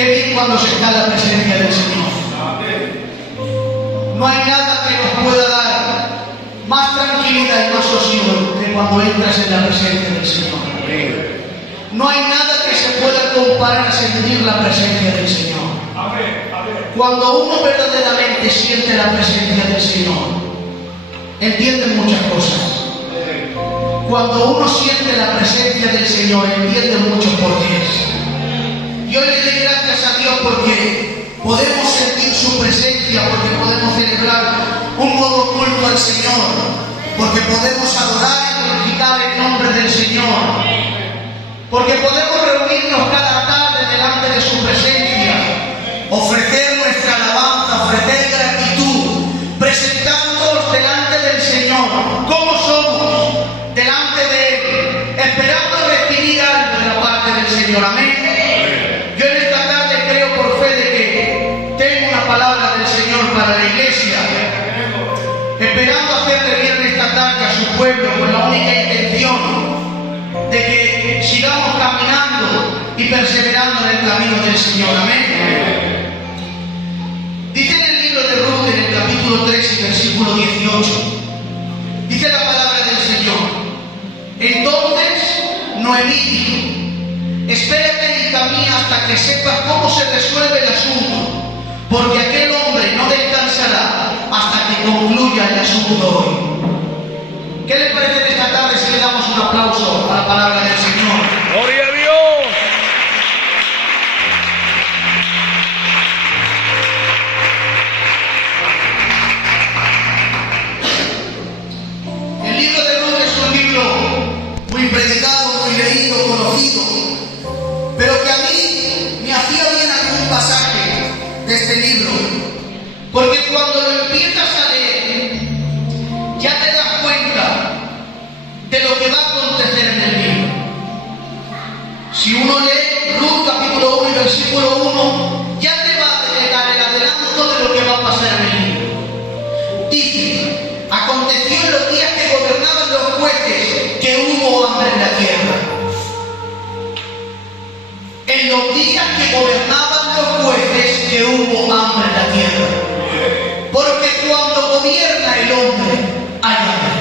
Qué bien cuando se está en la presencia del Señor. No hay nada que nos pueda dar más tranquilidad y más sosiego que cuando entras en la presencia del Señor. No hay nada que se pueda comparar a sentir la presencia del Señor. Cuando uno verdaderamente siente la presencia del Señor, entiende muchas cosas. Cuando uno siente la presencia del Señor, entiende muchos porqués. Yo le doy gracias a Dios porque podemos sentir su presencia, porque podemos celebrar un nuevo culto al Señor, porque podemos adorar y glorificar el nombre del Señor, porque podemos reunirnos cada tarde delante de su presencia, ofrecer nuestra alabanza, ofrecer gratitud, presentarnos delante del Señor, como somos, delante de Él, esperando recibir algo de la parte del Señor. Amén. Yo en esta tarde creo por fe de que tengo una palabra del Señor para la iglesia, esperando hacerle bien esta tarde a su pueblo con la única intención de que sigamos caminando y perseverando en el camino del Señor. Amén. Dice en el libro de Ruth, en el capítulo 3 y versículo 18, dice la palabra del Señor: entonces Noemí dijo, espérate en camino hasta que sepas cómo se resuelve el asunto, porque aquel hombre no descansará hasta que concluya el asunto hoy. ¿Qué le parece de esta tarde si le damos un aplauso a la palabra del Señor? ¡Gloria a Dios! El libro de Ruth es un libro muy predicado, muy leído, conocido, pero que a mí me hacía bien algún pasaje de este libro, porque cuando lo empiezas a leer ya te das cuenta de lo que va a acontecer en el libro. Si uno lee Ruth capítulo 1 y versículo 1, ya te va a dar el adelanto de lo que va a pasar en el libro. Dice: aconteció en los días que gobernaban los jueces que hubo hambre en la tierra. En los días que gobernaban los jueces que hubo hambre en la tierra. Porque cuando gobierna el hombre, hay hambre.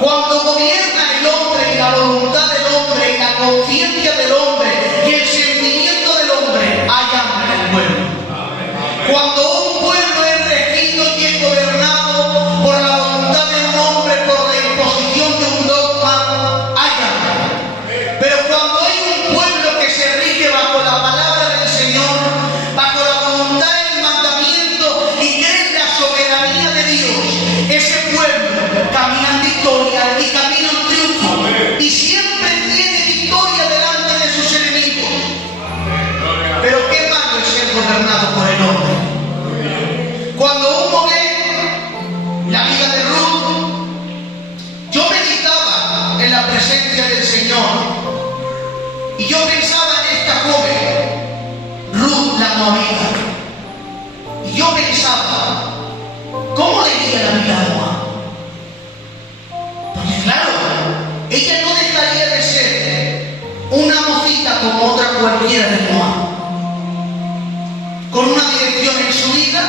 Cuando gobierna el hombre y la voluntad del hombre y la conciencia del hombre y el sentimiento del hombre, hay hambre en el pueblo. Cuando un pueblo es regido y es gobernado por la voluntad de un hombre, por la imposición de un dogma, hay hambre. Pero cuando hay un pueblo que se rige bajo la palabra del Señor, bajo la voluntad del mandamiento y cree en la soberanía de Dios, ese pueblo camina en victoria y camina en triunfo y siempre tiene victoria delante de sus enemigos. Pero qué malo es ser gobernado por el hombre. Cuando uno ve la vida de Ruth, yo meditaba en la presencia del Señor y yo pensaba en esta joven, Ruth la moabita, y yo pensaba, ¿cómo le iría la vida a Moab? Porque claro, ella no dejaría de ser una mocita como otra cualquiera de Moab, con una dirección en su vida,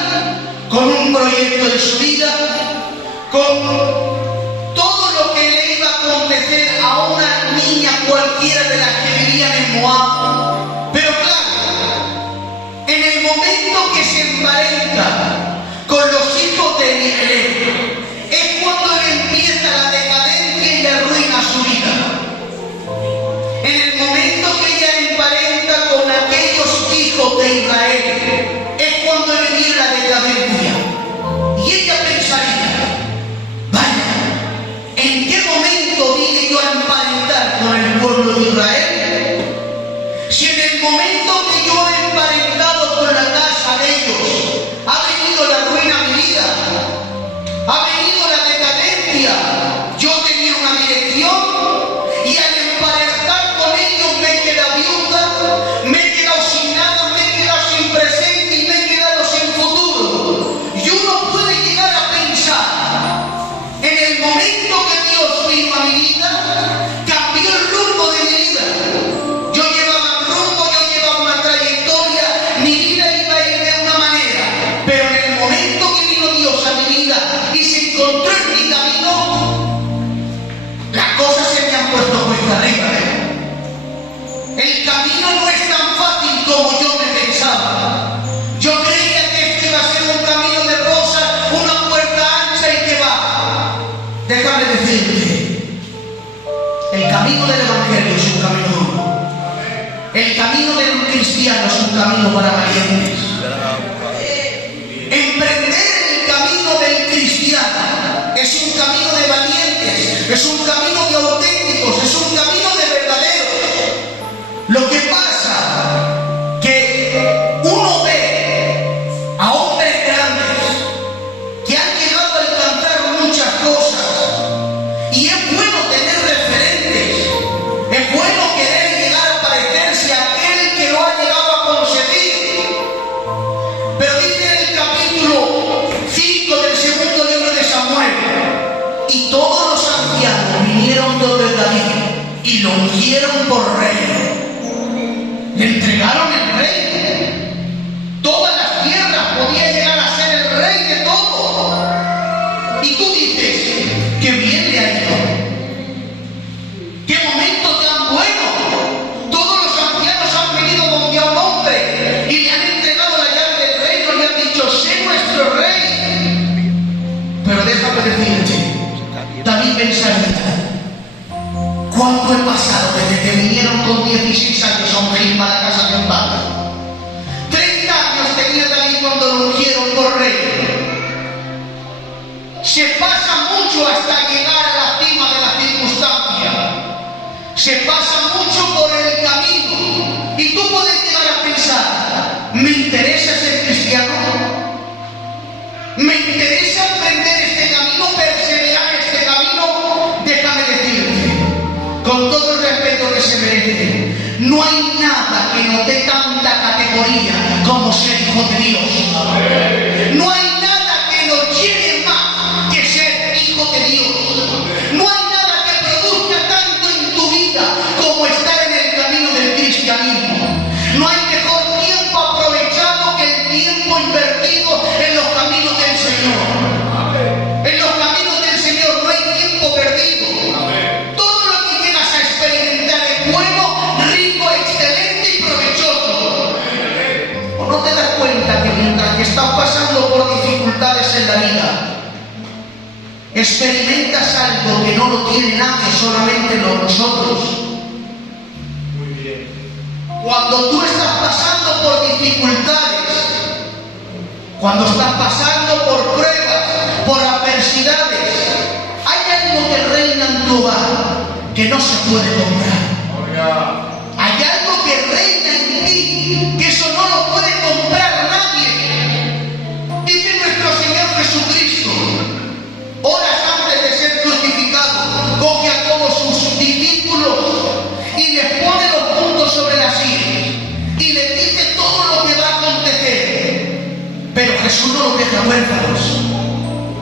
con un proyecto en su vida, con todo lo que le iba a acontecer a una niña cualquiera de las que vivían en Moab. Pero claro, en el momento que se emparenta con los hijos de Elimelech, es cuando le empieza la decadencia y le arruina su vida. En el momento que ella emparenta con aquellos hijos de Israel, es cuando le viene la decadencia. Y ella pensaría, vaya, ¿en qué momento vine yo a emparentar con el pueblo de Israel? Si en el momento que yo he emparentado con la casa de ellos, ha venido la ruina a mi vida, ha venido la decadencia, yo tenía una dirección y al emparentar con ellos me he quedado viuda, me he quedado sin nada, me he quedado sin presente y me he quedado sin futuro. Y uno puede llegar a pensar, en el momento que Dios vino a mi vida, cambió el rumbo de mi vida. Yo llevaba un rumbo, yo llevaba una trayectoria. camino no es tan fácil como yo me pensaba. Yo creía que esto iba a ser un camino de rosas, una puerta ancha y que va. Déjame decirte, el camino del Evangelio es un camino duro. El camino del cristiano es un camino para valientes. Emprender el camino del cristiano es un camino de valientes, es un camino de auténticos, es un camino de verdaderos. Lo que pasa que uno ve a hombres grandes que han llegado a alcanzar muchas cosas y es bueno tener referentes, es bueno querer llegar a parecerse a aquel que lo ha llegado a conseguir. Pero dice en el capítulo 5 del segundo libro de Samuel: y todos los ancianos vinieron donde David y lo ungieron por rey. Le entregaron el rey. Todas las tierras podía llegar a ser el rey de todo. Y tú dices, qué bien le ha ido. Qué momento tan bueno. Todos los ancianos han venido donde a un hombre y le han entregado la llave del reino y le han dicho, sé nuestro rey. Pero déjame decirte, David pensaría, ¿cuánto he pasado desde que vinieron con 16 años a ungir para la casa de un padre? 30 años tenía David cuando lo ungieron por rey. Se pasa mucho hasta llegar a la cima de la circunstancia. Se pasa mucho por el camino. Y tú puedes llegar a pensar, ¿me interesa ser cristiano? ¿Me interesa aprender este camino, perseverar este camino? Déjame decirte, con todo el respeto que se merece, no hay nada que nos dé tanta categoría como ser hijo de Dios. No hay nada que nos llene más que ser hijo de Dios. No hay nada que produzca tanto en tu vida como estar en el camino del cristianismo. No hay mejor tiempo aprovechado que el tiempo invertido en los caminos del Señor. En los caminos del Señor no hay tiempo perdido. Todo lo que llegas a experimentar es bueno, rico, excelente y provechoso. ¿O no te das cuenta que mientras que estás pasando por dificultades en la vida, experimentas algo que no lo tiene nadie, solamente nosotros? Cuando tú estás pasando por dificultades, cuando estás pasando por pruebas, por adversidades, hay algo que reina en tu hogar que no se puede comprar. Hay algo que reina en ti que eso no lo puede comprar nadie. Dice nuestro Señor Jesucristo, horas antes de ser crucificado, coge a todos sus discípulos y les pone los puntos sobre las sillas y les dice todo lo que va a acontecer. Pero Jesús no los deja huérfanos.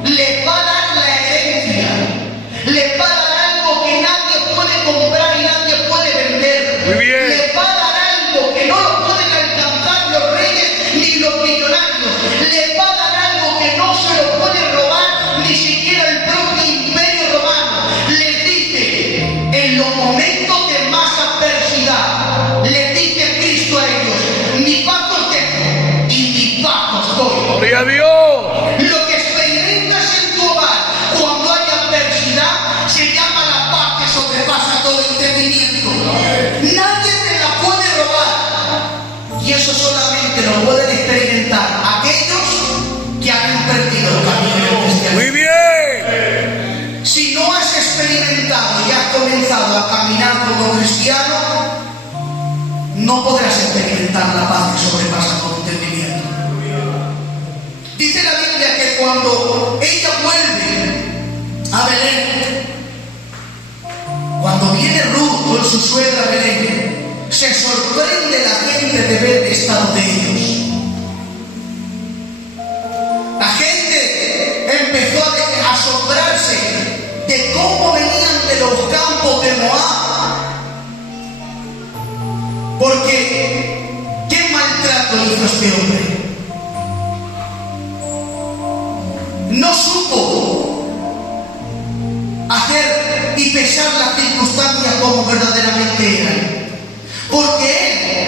Les va a dar la herencia. Les va a dar algo que nadie puede comprar y nadie puede vender. Muy bien. Les va a dar algo que no lo pueden alcanzar los reyes ni los millonarios. Les va a dar algo que no se lo puede robar ni siquiera el propio imperio romano. Les dice, en los momentos de más adversidad, les dice Cristo a ellos, mi paz os dejo y mi paz os doy. ¡Gloria a Dios! Lo que experimentas en tu hogar cuando hay adversidad se llama la paz que sobrepasa todo entendimiento. Nadie te la puede robar. Y eso solamente lo pueden experimentar aquellos que han emprendido el camino del cristianismo. ¡Muy bien! Si no has experimentado y has comenzado a caminar como cristiano, no podrás experimentar la paz que sobrepasa todo entendimiento. Dice la Biblia que cuando ella vuelve a Belén, cuando viene Ruth con su suegra a Belén, se sorprende la gente de ver el estado de ellos. La gente empezó a asombrarse de cómo venían de los campos de Moab. Porque, ¿qué maltrato hizo este hombre? No supo hacer y pesar las circunstancias como verdaderamente eran. Porque él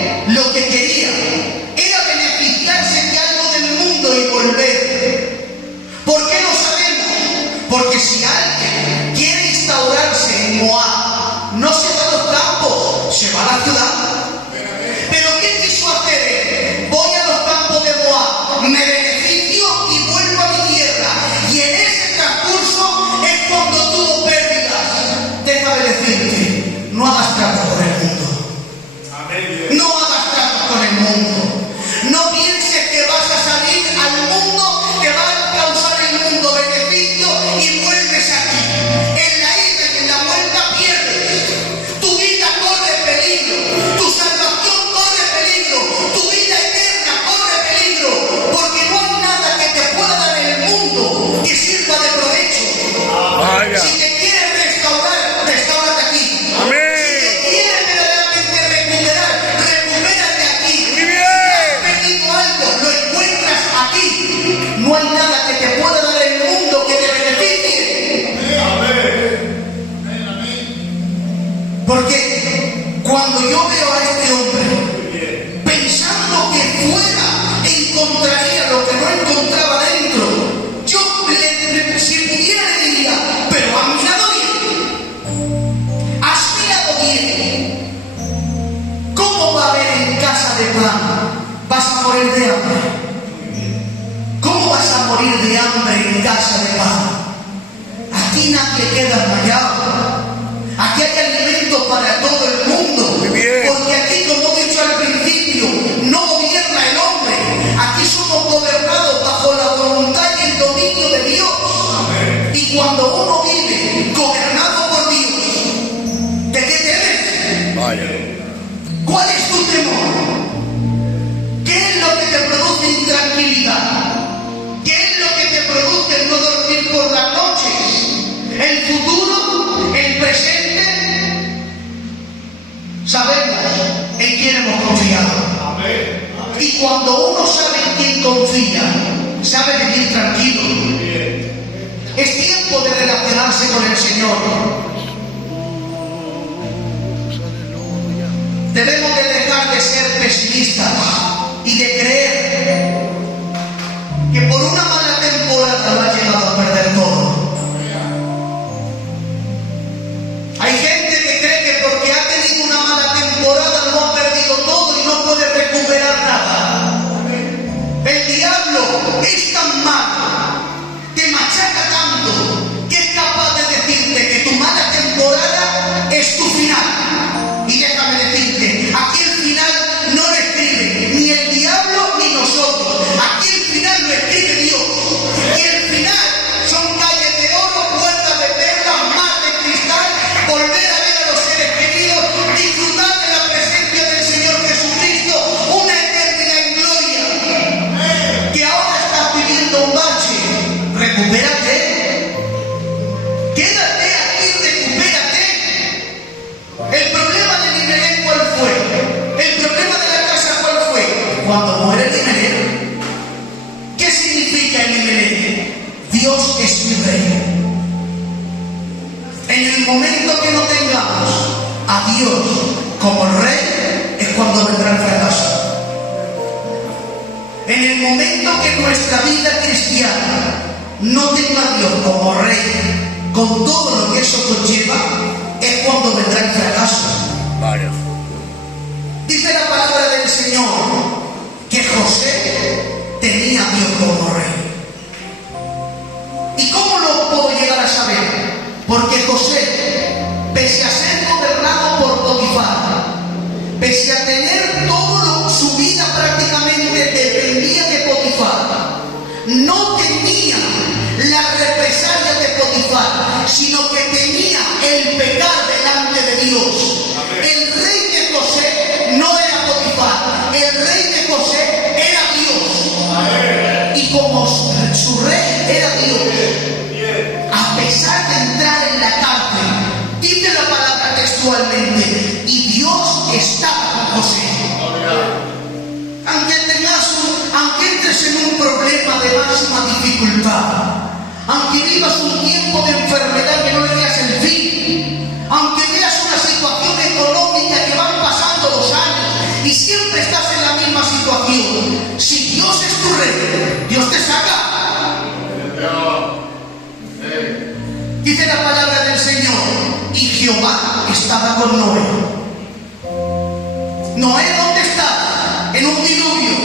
de pan, vas a morir de hambre. ¿Cómo vas a morir de hambre en casa de pan? Aquí nadie queda desmayado. Aquí hay alimento para todo el mundo. Muy bien. Porque aquí, como he dicho al principio, no gobierna el hombre. Aquí somos gobernados bajo la voluntad y el dominio de Dios. Amén. Y cuando uno vive gobernado por Dios, ¿de qué temes? Vaya. ¿Cuál es tu temor? ¿Qué es lo que te produce intranquilidad? ¿Qué es lo que te produce no dormir por las noches? ¿El futuro? ¿El presente? Sabemos en quién hemos confiado. Amén. Y cuando uno sabe en quién confía, sabe vivir tranquilo. Es tiempo de relacionarse con el Señor. Debemos de dejar de ser pesimistas y de creer que por una mala temporada lo ha llegado a perder todo. Hay gente que cree que porque ha tenido una mala temporada lo ha perdido todo y no puede recuperar nada. El diablo es tan malo, te machaca tanto, que es capaz de decirte que tu mala temporada es tu final. Y déjame decirte, aquí el final no lo escribe ni el diablo ni nosotros. Aquí el final lo escribe Dios. Y el final son calles de oro, puertas de perlas, mar de cristal, volver a ver a los seres queridos, disfrutar de la presencia del Señor Jesucristo, una eternidad en gloria. Que ahora estás viviendo un bache, recupérate. Quédate aquí, recupérate. El problema de Limelec, ¿cuál fue? El problema de la casa, ¿cuál fue? Cuando muere Limelec. ¿Qué significa Limelec? Dios es mi rey. En el momento que no tengamos a Dios como rey, es cuando vendrá el fracaso. En el momento que nuestra vida cristiana no tenga a Dios como rey, con todo lo que eso conlleva, es cuando vendrá el fracaso. Vaya. Dice la palabra del Señor que José tenía a Dios como rey. ¿Y cómo lo puedo llegar a saber? Porque José, pese a ser gobernado por Potifar, pese a tener su vida prácticamente dependía de Potifar, no tenía la represalia de Potifar, sino que tenía el pecar delante de Dios. El rey de José no era Potifar, el rey de José era Dios. Y como su rey era Dios, a pesar de entrar en la cárcel, dice la palabra textualmente, y Dios estaba con José. Aunque entres en un problema de máxima dificultad, aunque vivas un tiempo de enfermedad que no le veas el fin, aunque veas una situación económica que van pasando los años y siempre estás en la misma situación, si Dios es tu rey, Dios te saca. Dice la palabra del Señor, y Jehová estaba con Noé. Noé, ¿dónde estás? En un diluvio.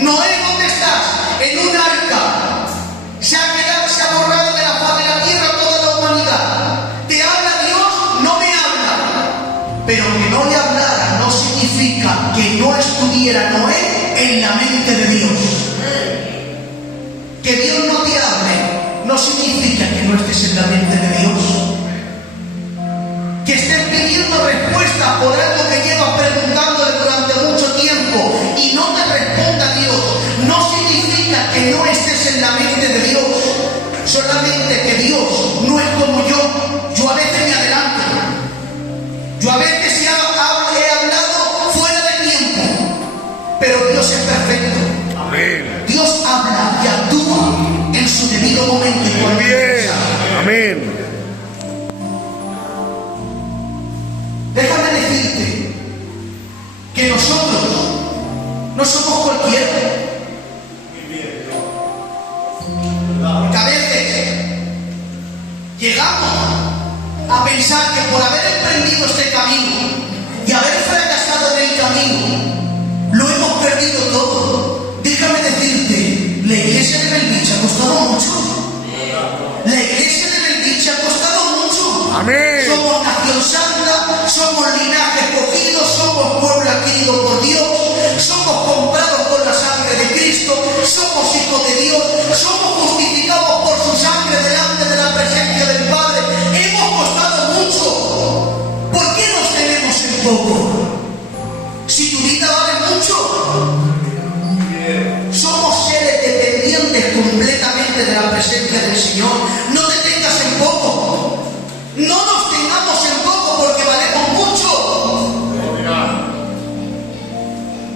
Noé, ¿dónde estás? En un arca. Se ha borrado de la faz de la tierra toda la humanidad. ¿Te habla Dios? No me habla. Pero que no le hablara no significa que no estuviera Noé en la mente de Dios. Que Dios no te hable no significa que no estés en la mente de Dios. Que estés pidiendo respuesta por algo que llevas preguntándole durante mucho tiempo y no te responda Dios, no significa que no estés en la mente de Dios. Solamente que Dios no es como yo a veces me adelanto, yo a veces he hablado fuera de tiempo, pero Dios es perfecto. Amén. Dios habla y actúa en su debido momento y cuando es Bien. necesario. Amén. Déjame decirte que nosotros no somos cualquiera. Porque a veces llegamos a pensar que por haber emprendido este camino y haber fracasado en el camino, lo hemos perdido todo. Déjame decirte, la iglesia de Belvich ha costado mucho. La iglesia de Belvich ha costado mucho. Amén. Somos nación santa, somos linaje escogido, somos pueblo adquirido por Dios, somos comprados por la sangre de Cristo, somos hijos de Dios, somos justificados por su sangre delante de la presencia del Padre. Hemos costado mucho. ¿Por qué nos tenemos en poco? Si tu vida vale mucho. Somos seres dependientes completamente de la presencia del Señor. No te tengas en poco. No nos tengamos en poco porque valemos mucho.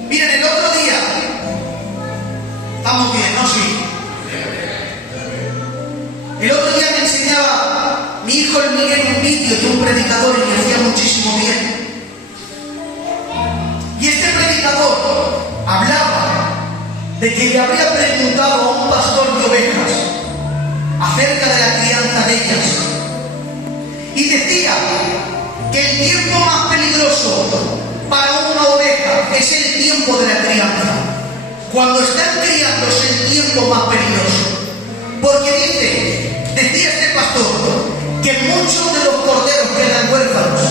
Miren, el otro día, estamos bien, ¿no? Sí. El otro día me enseñaba mi hijo el Miguel un vídeo de un predicador y me hacía muchísimo bien. Y este predicador hablaba de que le habría preguntado a un pastor de ovejas acerca de la crianza de ellas. Y decía que el tiempo más peligroso para una oveja es el tiempo de la crianza. Cuando están criando es el tiempo más peligroso. Porque decía este pastor, que muchos de los corderos quedan huérfanos.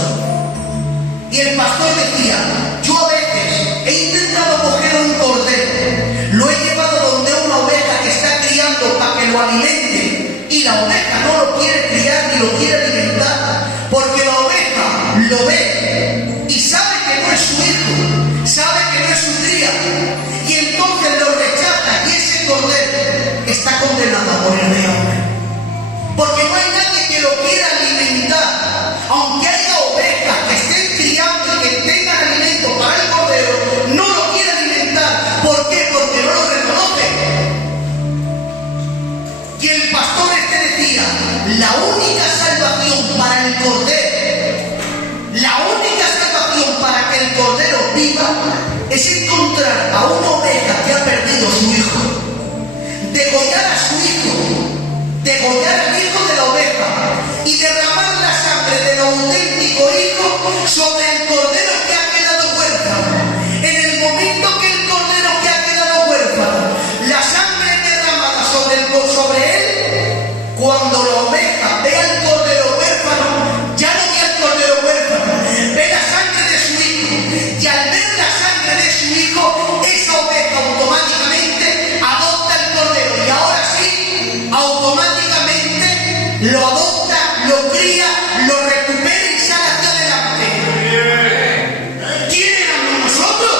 Y el pastor decía, yo a veces he intentado coger un cordero, lo he llevado donde una oveja que está criando para que lo alimente, y la oveja no lo quiere criar ni lo quiere alimentar, porque la oveja lo ve y sabe que no es su hijo, sabe que no es su cría, y entonces lo rechaza, y ese cordero está condenado a morir de hambre. Porque no hay nadie que lo quiera alimentar. Aunque haya ovejas que estén criando y que tengan alimento para el cordero, no lo quiere alimentar. ¿Por qué? Porque no lo reconoce. Y el pastor decía, la única salvación para el cordero, la única salvación para que el cordero viva, es encontrar a una oveja que ha perdido a su hijo, degollar a su hijo, degollar al hijo de la oveja y derramar la sangre del auténtico hijo sobre el cordero que ha quedado huérfano. En el momento que el cordero que ha quedado huérfano, la sangre derramada sobre él, cuando la oveja ve al cordero huérfano, ya no ve al cordero huérfano, ve la sangre de su hijo, y al ver la sangre de su hijo, esa oveja automáticamente adopta el cordero, y ahora sí, automáticamente lo adopta, lo cría, lo recupera y sale hacia adelante. ¿Quién éramos nosotros?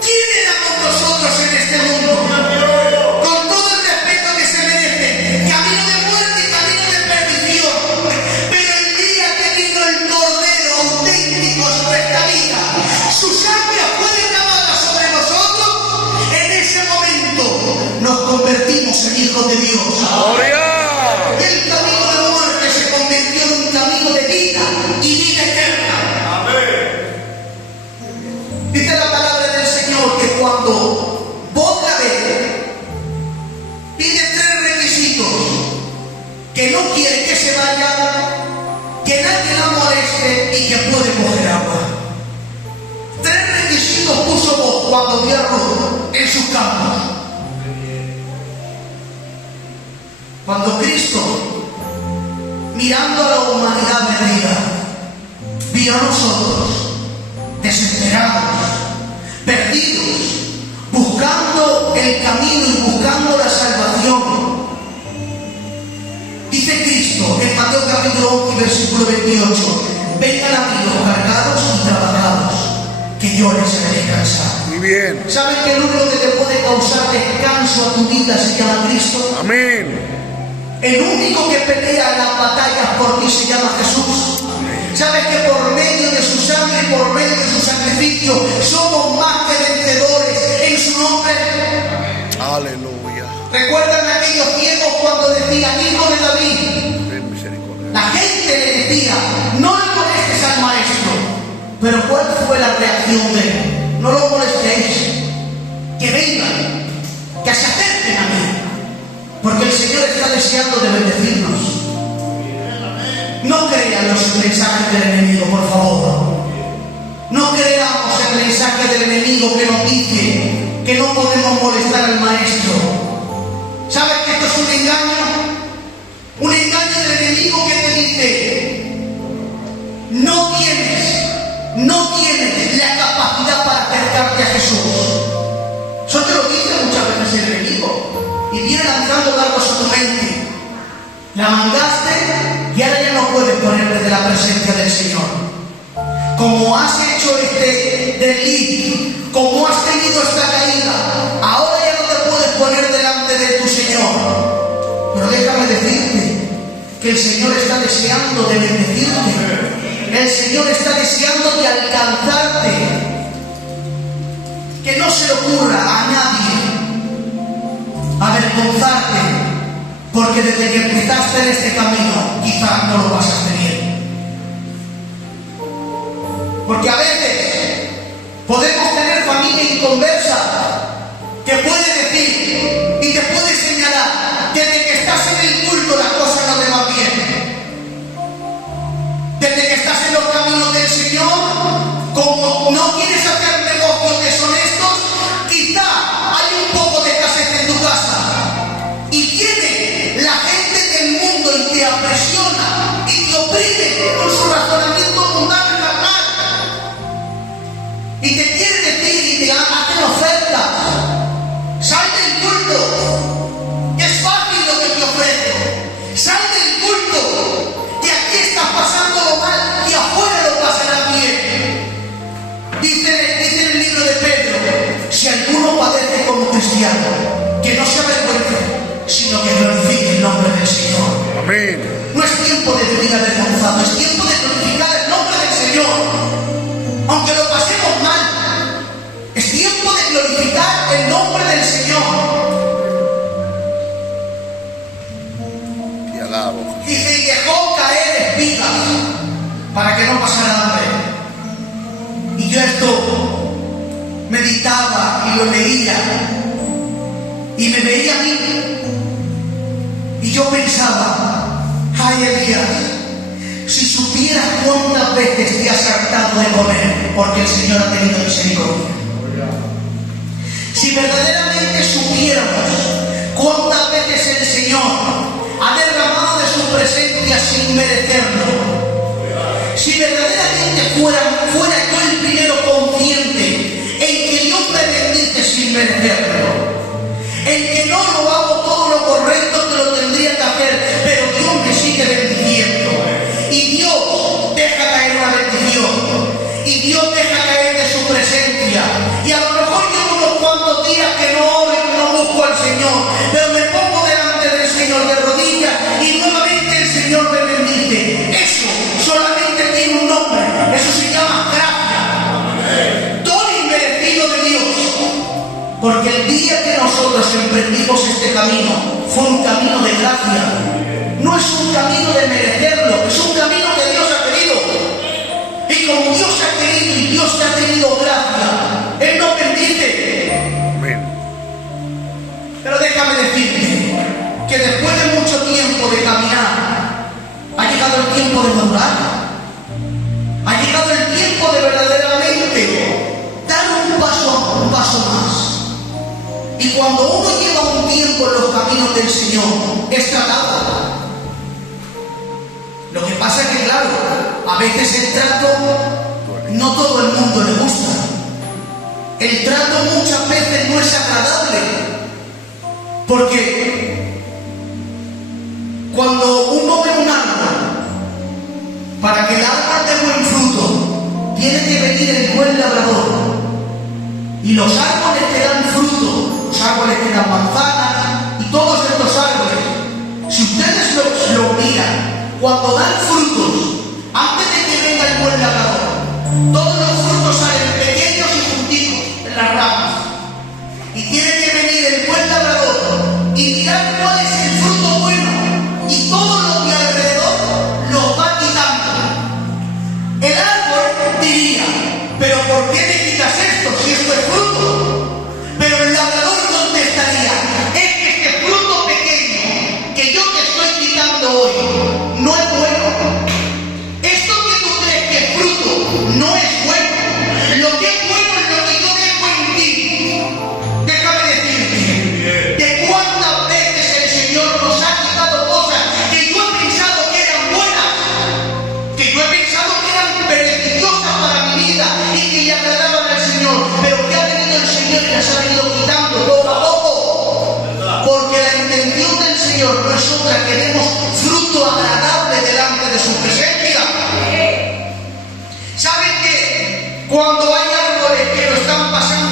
¿Quién éramos nosotros en este mundo? Con todo el respeto que se merece, camino de muerte y camino de perdición. Pero el día que vino el cordero auténtico sobre esta vida, su sangre fue derramada sobre nosotros, en ese momento nos convertimos en hijos de Dios. Gloria. Y el camino de muerte se convirtió en un camino de vida y vida eterna. Dice la palabra del Señor que cuando vos la ves, pide 3 requisitos: que no quiere que se vaya, que nadie la moleste y que puede coger agua. 3 requisitos puso vos cuando vio a Ruth en sus campos. Cuando Cristo, mirando a la humanidad perdida, vio a nosotros desesperados, perdidos, buscando el camino y buscando la salvación. Dice Cristo en Mateo capítulo 11 versículo 28, vengan a mí los cargados y trabajados, que yo les haré descansar. Muy bien. ¿Sabes que el único que te puede causar descanso a tu vida se llama Cristo? Amén. El único que pelea las batallas por ti se llama Jesús. ¿Sabes que por medio de su sangre y por medio de su sacrificio somos más que vencedores en su nombre? Aleluya. ¿Recuerdan aquellos ciegos cuando decían hijo de David? Ten misericordia. La gente le decía, no le molestes al maestro. Pero ¿cuál fue la reacción de él? No lo molestéis, que vengan, que se acerquen a mí, porque el Señor está deseando de bendecirnos. No crean los mensajes del enemigo, por favor. No creamos el mensaje del enemigo que nos dice que no podemos molestar al maestro. ¿Sabes que esto es un engaño? Un engaño del enemigo que te dice: no tienes la capacidad para acercarte a Jesús. Eso te lo dice muchas veces el enemigo y viene lanzando dardos a tu mente. La mandaste y ahora ya no puedes ponerte de la presencia del Señor. Como has hecho este delito, como has tenido esta caída, ahora ya no te puedes poner delante de tu Señor. Pero déjame decirte que el Señor está deseando de bendecirte. El Señor está deseando de alcanzarte. Que no se le ocurra a nadie avergonzarte, porque desde que empezaste en este camino quizás no lo pasaste bien. Porque a veces podemos tener familia inconversa que puede decir y te puede señalar que desde que estás en el culto las cosas no te van bien. Desde que estás en los caminos del Señor, como no quieres hacer negocios deshonestos, quizá hay un poco de escasez en tu casa. Y viene la gente del mundo y te apresiona y te oprime con su razonamiento mundano y carnal. Y te quiere decir y te hacen ofertas. Sal del culto, que es fácil lo que te ofrece. Sal del culto, que aquí estás pasándolo mal y afuera lo pasarás bien. Dice en el libro de Pedro: si alguno padece como cristiano, que no se avergüence, sino que glorifique el nombre del Señor. Amén. No es tiempo de vivir avergonzado, es tiempo de glorificar el nombre del Señor. Aunque lo pasemos mal, es tiempo de glorificar el nombre del Señor. Te alabo. Dice: y dejó caer espigas para que no pasara hambre. Y yo esto meditaba y lo leía y me veía a mí y yo pensaba: ay, Elías, si supieras cuántas veces te has hartado de comer porque el Señor ha tenido misericordia. Si verdaderamente supiéramos cuántas veces el Señor ha derramado de su presencia sin merecerlo. Si verdaderamente fuera yo el primero consciente en que Dios me bendice sin merecerlo, en que no lo hago todo lo correcto que lo tendría que hacer, pero Dios me sigue bendiciendo, y Dios deja caer una bendición, y Dios deja caer de su presencia, y a lo mejor llevo unos cuantos días que no oro y no busco al Señor, pero me pongo delante del Señor de rodillas y nuevamente el Señor me bendice. Eso solamente tiene un nombre, eso se llama gracia, don inmerecido de Dios. Porque el día que nosotros emprendimos este camino fue un camino de gracia. No es un camino de merecerlo, es un camino que Dios ha querido. Y como Dios ha querido y Dios te ha tenido gracia, Él nos bendice. Amén. Pero déjame decirte que después de mucho tiempo de caminar, ha llegado el tiempo de madurar. Ha llegado el tiempo de verdaderamente dar un paso más. Y cuando uno lleva un tiempo en los caminos del Señor, es tratado. Lo que pasa es que, claro, a veces el trato no todo el mundo le gusta. El trato muchas veces no es agradable. Porque cuando uno ve un árbol, para que el árbol dé buen fruto, tiene que venir el buen labrador. Y los árboles que dan fruto, los árboles que dan manzanas y todos estos árboles, si ustedes los miran, cuando dan frutos, antes de que venga el buen labrador, todos los frutos salen pequeños y juntitos en las ramas. Y tiene que venir el buen labrador y mirar cuál es el fruto bueno, y todo lo que alrededor lo va quitando. El árbol diría: pero ¿por qué me quitas esto si esto es fruto? Pero el labrador contestaría: es que este fruto pequeño que yo te estoy quitando hoy no es bueno. Esto que tú crees que es fruto no es bueno.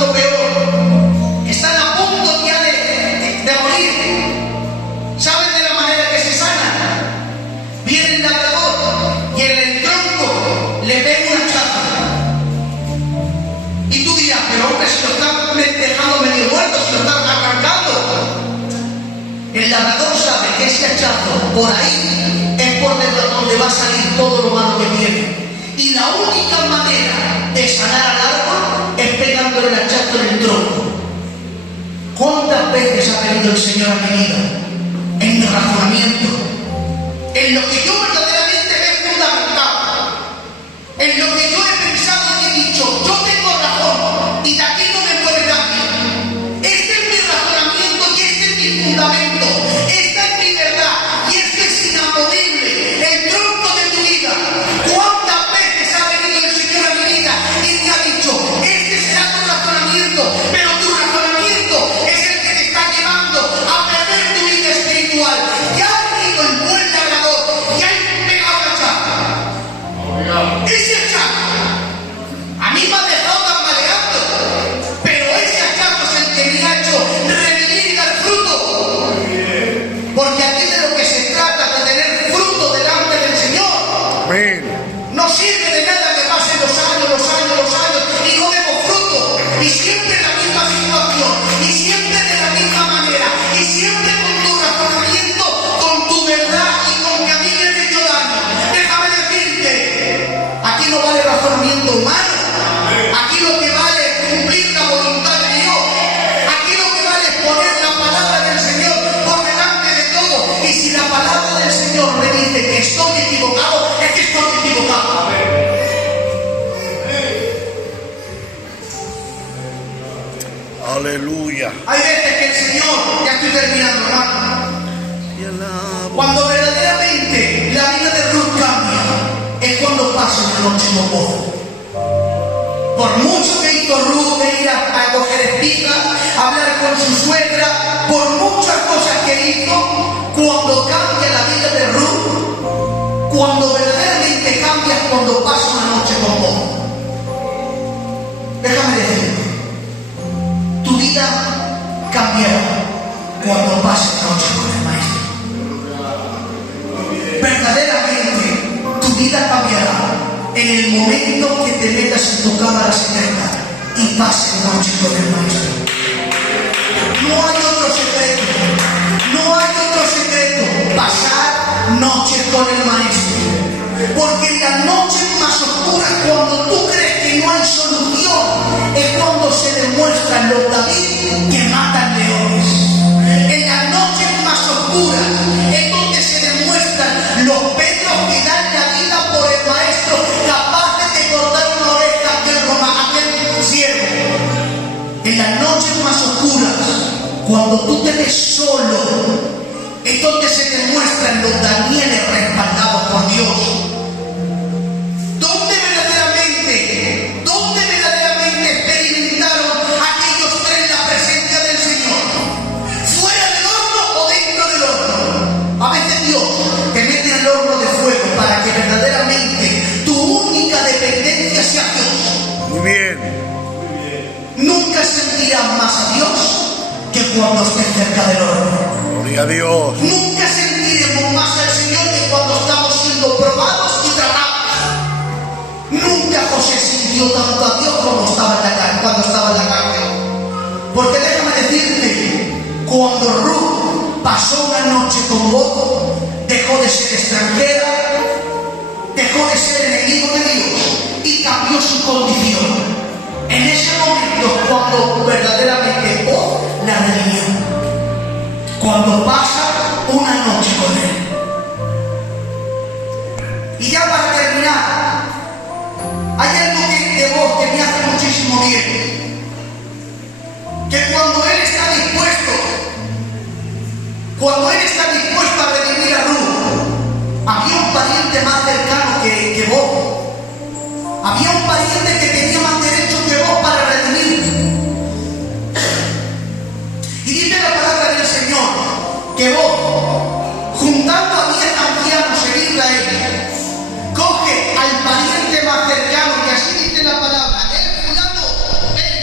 lo peor. Están a punto ya de morir. ¿Saben de la manera que se sanan? Viene el labrador y en el tronco le pega un hachazo. Y tú dirás, pero hombre, si lo están dejando medio muerto, si lo están arrancando. El labrador sabe que ese hachazo por ahí es por donde va a salir todo lo malo que tiene. Y la única manera de sanar al árbol es pegándole el hachazo en el tronco. ¿Cuántas veces ha venido el Señor a mi vida? En mi razonamiento, en lo que yo verdaderamente me he fundamentado, en lo que yo he pensado y he dicho, yo tengo razón y de aquí no me puede nadie. Este es mi razonamiento y este es mi fundamento, esta es mi verdad y este es inamovible, el tronco de tu vida. ¿Cuántas veces ha venido el Señor a mi vida y me ha dicho, este será tu razonamiento, pero tu razonamiento es el que te está llevando a perder tu vida espiritual? Ya ha venido el buen labrador y hay pegado el hachazo. Ese hachazo a mí me ha dejado tambaleando, pero ese hachazo es el que me ha hecho revivir y dar fruto. Porque aquí de lo que se trata es de tener fruto delante del Señor. Amén. No sirve de nada que pasen los años y no demos fruto. Y siempre la misma situación, y siempre de la misma manera, y siempre con tu razonamiento, con tu verdad y con que a mí me han hecho daño. Déjame decirte, aquí no vale razonamiento humano. Aquí lo que vale es cumplir la voluntad de Dios. Aquí lo que vale es poner la palabra del Señor por delante de todo. Y si la palabra del Señor me dice que estoy equivocado, es que estoy equivocado. Aleluya. Hay veces que el Señor, ya estoy terminando, hermano, cuando verdaderamente la vida de Ruth cambia, es cuando pasa una noche con gozo. Por mucho que hizo Ruth de ir a coger espigas, a hablar con su suegra, por muchas cosas que hizo, cuando cambia la vida de Ruth, cuando verdaderamente cambia es cuando pasa una noche con gozo. Déjame decirte, tu vida cambiará cuando pases noche con el Maestro. Verdaderamente tu vida cambiará en el momento que te metas en tu cámara secreta y pases noche con el Maestro. No hay otro secreto, no hay otro secreto, pasar noche con el Maestro. Porque en las noches más oscuras, cuando tú crees que no hay solución, es cuando se demuestran los David que matan leones. En las noches más oscuras es donde se demuestran los Pedros que dan la vida por el Maestro, capaces de cortar una oreja a aquel siervo. En las noches más oscuras, cuando tú te ves solo, es donde se demuestran los Danieles respaldados por Dios. ¿Dónde verdaderamente experimentaron aquellos tres la presencia del Señor? ¿Fuera del horno o dentro del horno? A veces Dios te mete en el horno de fuego para que verdaderamente tu única dependencia sea Dios. Muy bien. Nunca sentirás más a Dios que cuando estés cerca del horno. Gloria a Dios. Nunca sentiremos más al Señor que cuando estamos siendo probados y tratados. Nunca José sintió tanto a Dios como cuando estaba en la cárcel. Porque déjame decirte, cuando Ruth pasó una noche con gozo, dejó de ser extranjera, dejó de ser enemigo de Dios y cambió su condición. En ese momento, cuando verdaderamente la redimió, cuando pasa una noche con Él. Y ya para terminar, hay algo de vos que me hace muchísimo bien. Que cuando Él está dispuesto a redimir a Ruth, había un pariente más cercano que vos. Había un pariente que tenía más derecho que vos para redimir. Y dice la palabra del Señor que vos, juntando a 10 ancianos en Israel, coge al pariente más cercano, que así dice la palabra, fulano, ven,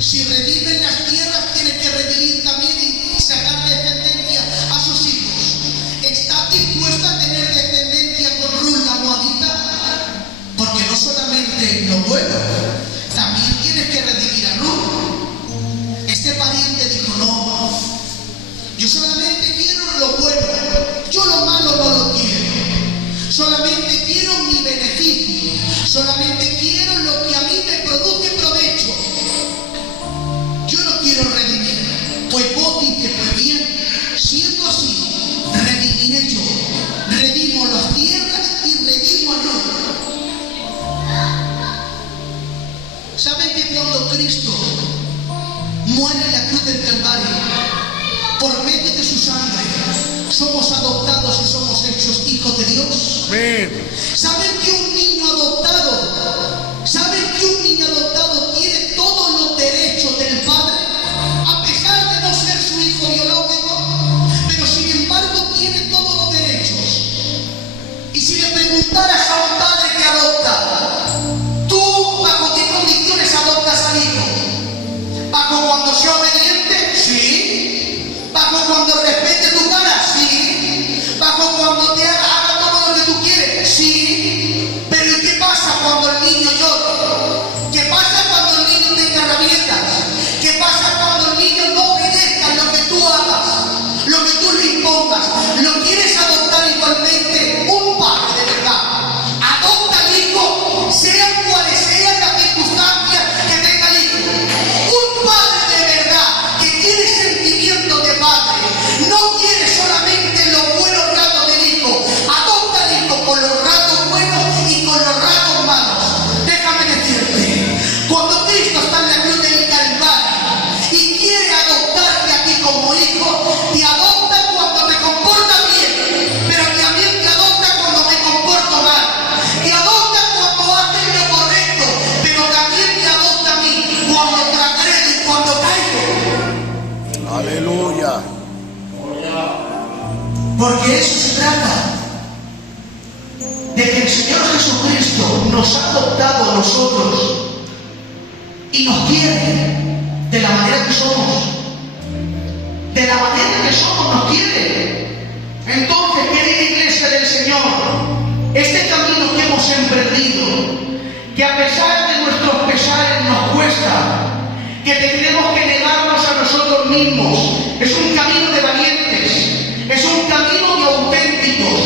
Si redimen las tierras, tiene que redimir también y sacar descendencia a sus hijos. ¿Estás dispuesta a tener descendencia con Ruth la moabita? Porque no solamente lo bueno, también tienes que redimir a Ruth. Este pariente dijo, no, yo solamente quiero lo bueno, yo lo malo no lo quiero. Solamente quiero mi beneficio, solamente quiero lo que a mí me produce provecho. Yo no quiero redimir. Pues vos dices, pues bien, siendo así, redimiré yo. Redimo las tierras y redimo a Ruth. ¿Saben que cuando Cristo muere en la cruz del Calvario, por medio de su sangre, somos adoptados y somos hechos hijos de Dios? Amén. ¿Saben que un niño adoptado tiene todos los derechos del padre? A pesar de no ser su hijo biológico, pero sin embargo tiene todos los derechos. Y si le preguntaras a un padre que adopta, ¿tú bajo qué condiciones adoptas al hijo? ¿Bajo cuando sea obediente? Sí. ¿Bajo cuando respete tu cara? Sí. ¿Bajo cuando te haga todo lo que tú quieres? Sí. Pero ¿y qué pasa cuando el niño llora? ¿Qué pasa cuando el niño tenga rabietas? ¿Qué pasa cuando el niño no obedezca lo que tú hagas, lo que tú le impongas? ¿Lo quieres adoptar igualmente? Un padre de verdad adopta al hijo, sean cuales sean las circunstancias que tenga el hijo. Un padre de verdad que tiene sentimiento de padre no quiere solamente los buenos ratos del hijo, adopta al hijo con los ratos buenos y con los ratos malos. Déjame decirte, cuando Cristo está en la cruz del Calvario y quiere adoptarte a ti como hijo, te adopta cuando te comporta bien, pero también te adopta cuando te comporto mal. Te adopta cuando haces lo correcto, pero también te adopta a mí cuando transgredo y cuando caigo. Aleluya. Porque eso se trata, de que el Señor Jesucristo nos ha adoptado a nosotros y nos quiere de la manera que somos. De la manera que somos nos quiere. Entonces, querida iglesia del Señor, este camino que hemos emprendido, que a pesar de nuestros pesares nos cuesta, que tenemos que negarnos a nosotros mismos, es un camino de valientes, es un camino de auténticos,